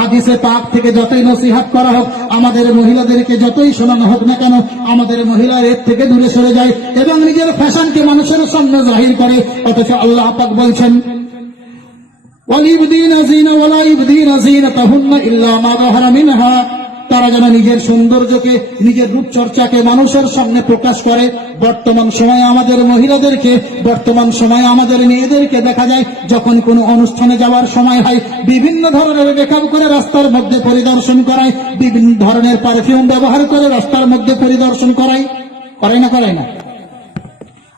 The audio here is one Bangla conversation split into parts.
হাদিসে পাক থেকে যতই নসিহত করা হোক, আমাদের মহিলাদেরকে যতই শোনানো হোক না কেন, আমাদের মহিলার এর থেকে দূরে সরে যায় এবং নিজের ফ্যাশনকে মানুষের সামনে জাহির করে। অথচ আল্লাহ পাক বলছেন, তারা যেন নিজের সৌন্দর্যকে, নিজের রূপচর্চাকে মানুষের সামনে প্রকাশ করে। বর্তমান সময়ে আমাদের মহিলাদেরকে, বর্তমান সময়ে আমাদের মেয়েদেরকে দেখা যায় যখন কোনো অনুষ্ঠানে যাওয়ার সময় হয়, বিভিন্ন ধরনের মেকআপ করে রাস্তার মধ্যে পরিদর্শন করায়, বিভিন্ন ধরনের পারফিউম ব্যবহার করে রাস্তার মধ্যে পরিদর্শন করায় না?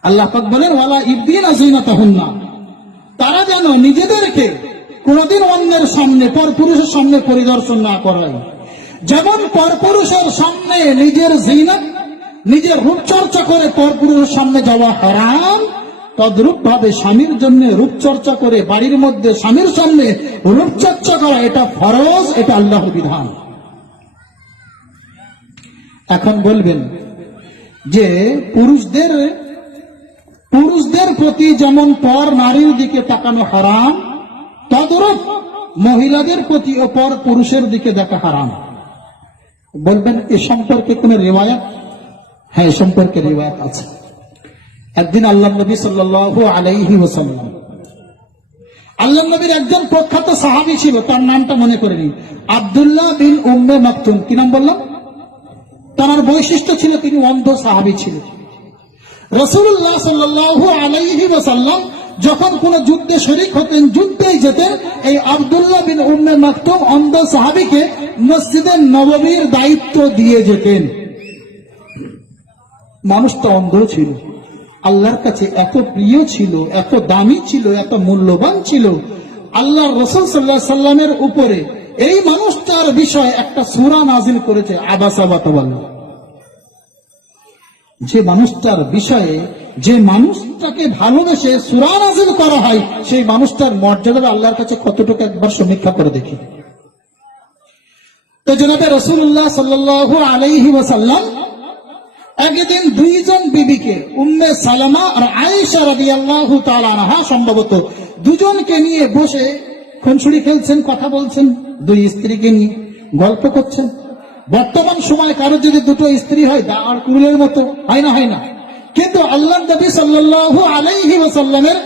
আল্লাহ পাক বলেন, ওয়ালা ইবদিনা যিনাতাহুন্না, তারা যেন নিজেদেরকে কোনদিন অন্যের সামনে, পরপুরুষের সামনে পরিদর্শন না করায়। যেমন পরপুরুষের সামনে নিজের জিনাত, নিজের রূপচর্চা করে পরপুরুষের সামনে যাওয়া হারাম, তদ্রূপ ভাবে স্বামীর জন্য রূপচর্চা করে বাড়ির মধ্যে স্বামীর সামনে রূপচর্চা করা এটা ফরজ, এটা আল্লাহর বিধান। এখন বলবেন যে পুরুষদের প্রতি যেমন পর নারীর দিকে তাকানো হারাম, তদ্রূপ মহিলাদের প্রতি পর পুরুষের দিকে দেখা হারাম। বলবেন এ সম্পর্কে কোন রিওয়ায়াত? হ্যাঁ, এ সম্পর্কে রিওয়ায়াত আছে। একদিন আল্লাহ নবী সাল্লাল্লাহু আলাইহি ওয়াসাল্লাম, আল্লাহ নবীর একজন প্রখ্যাত সাহাবী ছিল, তার নামটা মনে করে নিন, আব্দুল্লাহ বিন উম্মে মাকতুম। কি নাম বললাম? তার বৈশিষ্ট্য ছিল তিনি অন্ধ সাহাবী ছিলেন। রাসূলুল্লাহ সাল্লাল্লাহু আলাইহি ওয়াসাল্লাম যখন কোন যুদ্ধে শরীক হতেন, যুদ্ধেই যেতেন, এই আব্দুল্লাহ বিন উম্মে মাকতুম অন্ধ সাহাবীকে মসজিদে নববীর দায়িত্ব দিয়ে যেতেন। মানুষটা অন্ধ ছিল, আল্লাহর কাছে এত প্রিয় ছিল, এত দামি ছিল, এত মূল্যবান ছিল। আল্লাহ রাসূল সাল্লাল্লাহু আলাইহি সাল্লামের উপরে এই মানুষটার বিষয়ে একটা সূরা নাযিল করেছে, আবাসা ওয়া তাওয়াল্লা। যে মানুষটার বিষয়ে, যে মানুষটাকে ভালোবেসে সূরা নাযিল করা হয়, সেই মানুষটার মর্যাদা আল্লাহর কাছে কতটুকু একবার সমীক্ষা করে দেখি। তো জনাবে রাসূলুল্লাহ সাল্লাল্লাহু আলাইহি ওয়াসাল্লাম একদিন দুইজন বিবিকে, উম্মে সালামা আর আয়েশা রাদিয়াল্লাহু তাআলা আনহা, সম্ভবত দুজনকে নিয়ে বসে খুনসুরি খেলছেন, কথা বলছেন, দুই স্ত্রীকে নিয়ে গল্প করছেন। বর্তমান সময় কারো যদি দুটো স্ত্রী হয়, দাঁড় কুড়ের মতো হয় না? কিন্তু আল্লাহ নবী সাল্লাল্লাহু আলাইহি ওয়াসাল্লামের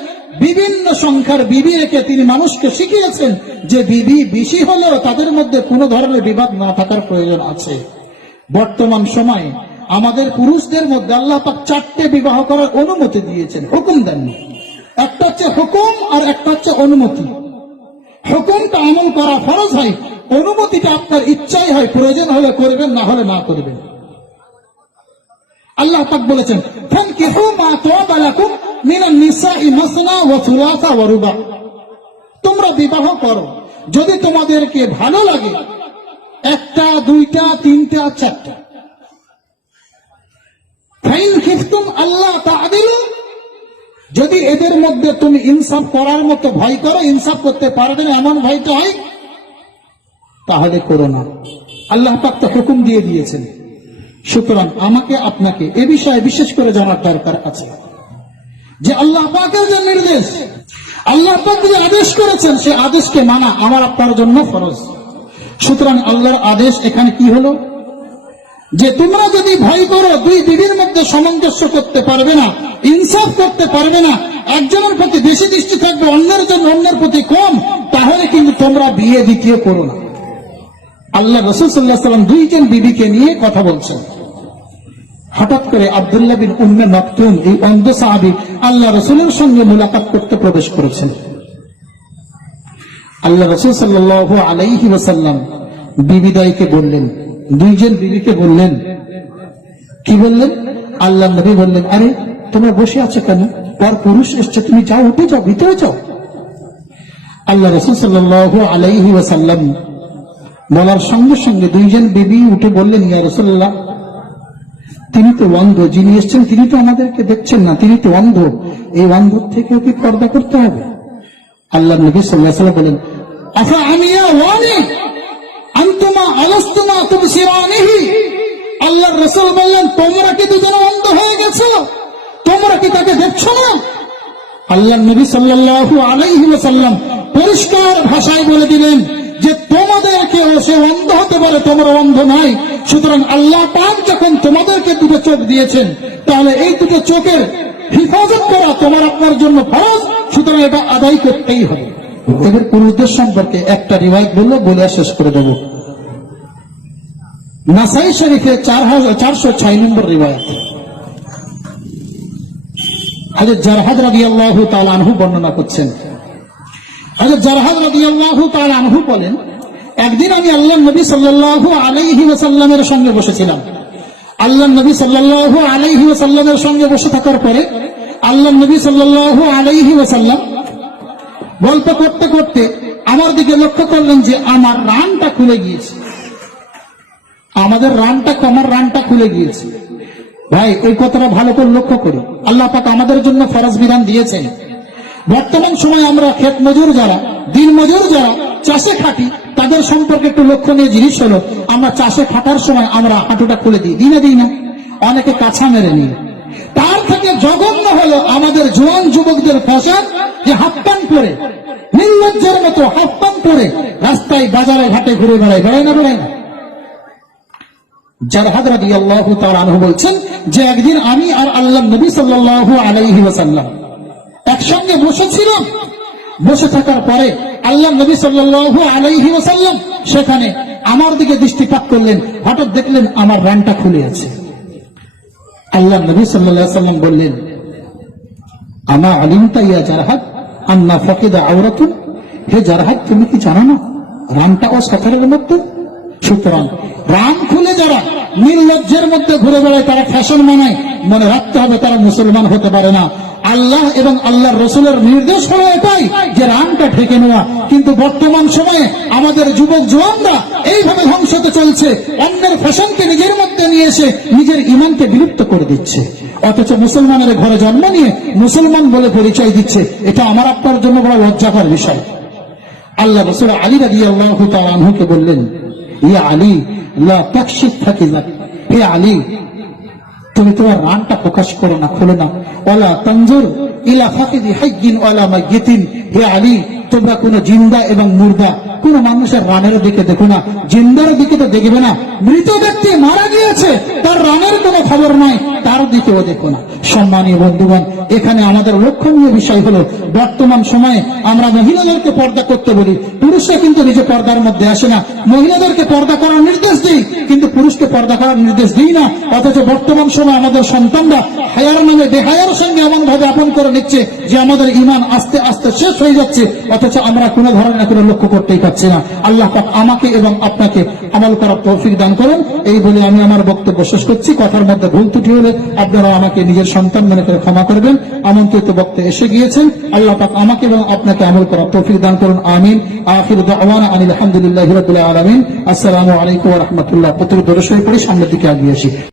বিভিন্ন সংখ্যার বিবি রেখে তিনি মানুষকে শিখিয়েছেন যে বিবি বেশি হলেও তাদের মধ্যে কোনো ধরনের বিবাদ না থাকার প্রয়োজন আছে। বর্তমান সময়ে আমাদের পুরুষদের মধ্যে আল্লাহ পাক 4টে বিবাহ করার অনুমতি দিয়েছেন, হুকুম দেননি। একটা হচ্ছে হুকুম আর একটা হচ্ছে অনুমতি। হুকুমটা আমল করা ফরজ হয়, অনুমতিটা আপনার ইচ্ছাই হয়, প্রয়োজন হলে করবেন, না হলে না করবেন। আল্লাহ পাক বলেছেন, ফানকিহু মা তাবা লাকুম মিনান নিসাই মাসনা ওয়া থুলাসা ওয়া রুবা, তোমরা বিবাহ করো যদি তোমাদেরকে ভালো লাগে, একটা, দুইটা, তিনটা, চারটা। ফাইন খিফতুম আল্লাহ তা'দিলু, যদি এদের মধ্যে তুমি ইনসাফ করার মতো ভয় করো, ইনসাফ করতে পারবে না এমন ভয়টা হয়, তাহলে করো না। আল্লাহ পাক তো হুকুম দিয়ে দিয়েছেন। সুতরাং আমাকে আপনাকে এ বিষয়ে বিশেষ করে জানার দরকার আছে যে আল্লাহ পাকের যে নির্দেশ, আল্লাহ পাক যে আদেশ করেছেন, সে আদেশকে মানা আমার আপনার জন্য ফরজ। সুতরাং আল্লাহর আদেশ এখানে কি হলো, যে তোমরা যদি ভয় করো, দুই বিবির মধ্যে সামঞ্জস্য করতে পারবে না, ইনসাফ করতে পারবে না, একজনের প্রতি বেশি দৃষ্টি থাকবে, অন্যের জন্য অন্যের প্রতি কম, তাহলে কিন্তু তোমরা বিয়ে দ্বিতীয় করো না। আল্লাহ রাসূল সাল্লাল্লাহু আলাইহি ওয়াসাল্লাম দুইজন বিবিকে নিয়ে কথা বলছেন। হঠাৎ করে আব্দুল্লাহ বিন উম্মে মাকতুম, এই অন্ধ সাহাবী, আল্লাহ রাসূলের সঙ্গে মুলাকাত করতে প্রবেশ করেছেন। আল্লাহ রাসূল সাল্লাল্লাহু আলাইহি ওয়াসাল্লাম বিবিদ্বয়কে বললেন, দুইজন বিবিকে বললেন, কি বললেন? আল্লাহ নবী বললেন, আরে তোমরা বসে আছো কেন? পর পুরুষ এসছে, তুমি যাও, উঠে যাও, ভিতরে যাও। আল্লাহ রাসূল সাল্লাল্লাহু আলাইহি ওয়াসাল্লাম বলার সঙ্গে সঙ্গে দুইজন বিবি উঠে বললেন, ইয়া রাসূলুল্লাহ, তিনি তো অন্ধ, যিনি এসছেন তিনি তো আমাদেরকে দেখছেন না, তিনি তো অন্ধ, এই অন্ধ থেকে কি পর্দা করতে হবে? আল্লাহ নবী সাল্লাল্লাহু আলাইহি ওয়াসাল্লাম বলেন, আফা আমিয়া ওয়ানি আনতুমা আলাস্তুমা তুবসিরানিহি, আল্লাহর রাসূল বললেন, তোমরা কি দুজনে অন্ধ হয়ে গেছো? তোমরা কি তাকে দেখছো না? আল্লাহ নবী সাল্লাল্লাহু আলাইহি ওয়াসাল্লাম পরিষ্কার ভাষায় বলে দিলেন যে তোমাদেরকে সে অন্ধ হতে পারে, তোমরা অন্ধ নাই। সুতরাং আল্লাহ পাক যখন তোমাদেরকে দুটো চোখ দিয়েছেন, তাহলে এই দুটো চোখের হিফাজত করা তোমার আপনার জন্য ফরজ। সুতরাং এটা আদায় করতেই হবে। এদের পুরুষদের সম্পর্কে একটা রিওয়ায়াত বলে শেষ করে দেব। নাসাই শরীফে 406 নম্বর রিওয়ায়াত, হযরত জারহাদ রাদিয়াল্লাহু তাআলা আনহু বর্ণনা করছেন। হযরত জারহাদ রাদিয়াল্লাহু তাআলা আনহু বলেন, একদিন আমি আল্লাহর নবী সাল্লাল্লাহু আলাইহি ওয়াসাল্লামের সঙ্গে বসেছিলাম। আল্লাহর নবী সাল্লাল্লাহু আলাইহি ওয়াসাল্লামের সঙ্গে বসে থাকার পরে আল্লাহর নবী সাল্লাল্লাহু আলাইহি ওয়াসাল্লাম গল্প করতে করতে আমার দিকে লক্ষ্য করলেন যে আমার রানটা খুলে গিয়েছে। আমার রানটা খুলে গিয়েছে। ভাই, এই কথাটা ভালো করে লক্ষ্য করি। আল্লাহ পাক আমাদের জন্য ফরজ বিধান দিয়েছেন। বর্তমান সময় আমরা ক্ষেত মজুর যারা, দিন মজুর যারা চাষে খাটি, তাদের সম্পর্কে একটু লক্ষণীয় জিনিস হলো, আমরা চাষে খাটার সময় আমরা হাঁটুটা খুলে দিই না, অনেকে কাছা মেরে নিই। তার থেকে জঘন্য হলো আমাদের জোয়ান যুবকদের ফ্যাশন, যে হাফ প্যান্ট পরে, নির্লজ্জের মতো হাফ প্যান্ট পরে রাস্তায় বাজারে ঘাটে ঘুরে বেড়ায় না। জারহাদ রাদিয়াল্লাহু তাআলা আনহু বলছেন যে একদিন আমি আর আল্লাহর নবী সাল্লাল্লাহু আলাইহি ওয়াসাল্লাম একসঙ্গে বসেছিলাম। বসে থাকার পরে আল্লাহর নবী সাল্লাল্লাহু আলাইহি ওয়াসাল্লাম সেখানে আমার দিকে দৃষ্টিপাত করলেন। হঠাৎ দেখলেন আমার রানটা খুলে আছে। আল্লাহর নবী সাল্লাল্লাহু আলাইহি ওয়াসাল্লাম বললেন, আমা আলিমতা ইয়া জারহাদ আন্না ফাকিদা আওরাতুন, হে জারহাদ, তুমি কি জানো না রানটা অসতরের মধ্যে? সুতরাং রান খুলে যারা নির্লজ্জের মধ্যে ঘুরে বেড়ায়, তারা ফ্যাশন মানায়, মনে রাখতে হবে তারা মুসলমান হতে পারে না। আল্লাহ এবং আল্লাহর রাসূলের নির্দেশ হলো এটাই যে রানটা ঢেকে নেওয়া। কিন্তু বর্তমান সময়ে আমাদের যুবক জওয়ানরা এইভাবে ধ্বংস হতে চলছে, অন্যের ফ্যাশনকে নিজের মধ্যে নিয়ে এসে নিজের ঈমানকে বিলুপ্ত করে দিচ্ছে। অথচ মুসলমানের ঘরে জন্ম নিয়ে মুসলমান বলে পরিচয় দিচ্ছে। এটা আমার আপনার জন্য বড় লজ্জাকর বিষয়। আল্লাহ রাসূল আলী রাদিয়াল্লাহু তাআলা আনহুকে বললেন, ইয়া আলী লা তাকশিফ ফাকিজাক, হে আলী, তুমি তোমার রানটা প্রকাশ করো না, খোলো না। ওয়ালা তানজুর ইলা ফাকিদি হাইয়িন ওয়ালা মাইয়িতিন, হে আলী, তোমরা কোন জিন্দা এবং মুর্দা কোন মানুষের রানের দিকে দেখো না, জিন্দার দিকে তো দেখবে না। মৃত ব্যক্তি মারা গিয়েছে, তার রানের কোনো খবর নাই, তার দিকেও দেখো না। সম্মানীয় বন্ধুগণ, এখানে আমাদের লক্ষণীয় বিষয় হলো, বর্তমান সময়ে আমরা মহিলাদেরকে পর্দা করতে বলি, পুরুষরা কিন্তু নিজে পর্দার মধ্যে আসে না। মহিলাদেরকে পর্দা করার নির্দেশ দিই, কিন্তু পুরুষকে পর্দা করার নির্দেশ দিই না। অথচ বর্তমান সময় আমাদের সন্তানরা হায়ার নামে বেহায়ার সঙ্গে এমন ভাবে আপন করে নিচ্ছে যে আমাদের ঈমান আস্তে আস্তে শেষ হয়ে যাচ্ছে, অথচ আমরা কোনো ধরনের কোনো লক্ষ্য করতেই পারছি না। আল্লাহ পাক আমাকে এবং আপনাকে আমল করার তৌফিক দান করুন। এই বলে আমি আমার বক্তব্য শেষ করছি। কথার মধ্যে ভুল ত্রুটি হলে আপনারা আমাকে নিজের সন্তান মনে করে ক্ষমা করবেন। আমন্ত্রিত বক্তা এসে গিয়েছেন। আল্লাহ পাক আমাকে এবং আপনাকে আমল করার তৌফিক দান করুন। আমিন। আখিরু দাওয়ানা আনিল হামদুলিল্লাহি রাব্বিল আলামিন। আসসালামু আলাইকুম ওয়া রাহমাতুল্লাহ। প্রত্যেক দরুদ শরীফ পড়ে সামনের দিকে এগিয়ে আসি।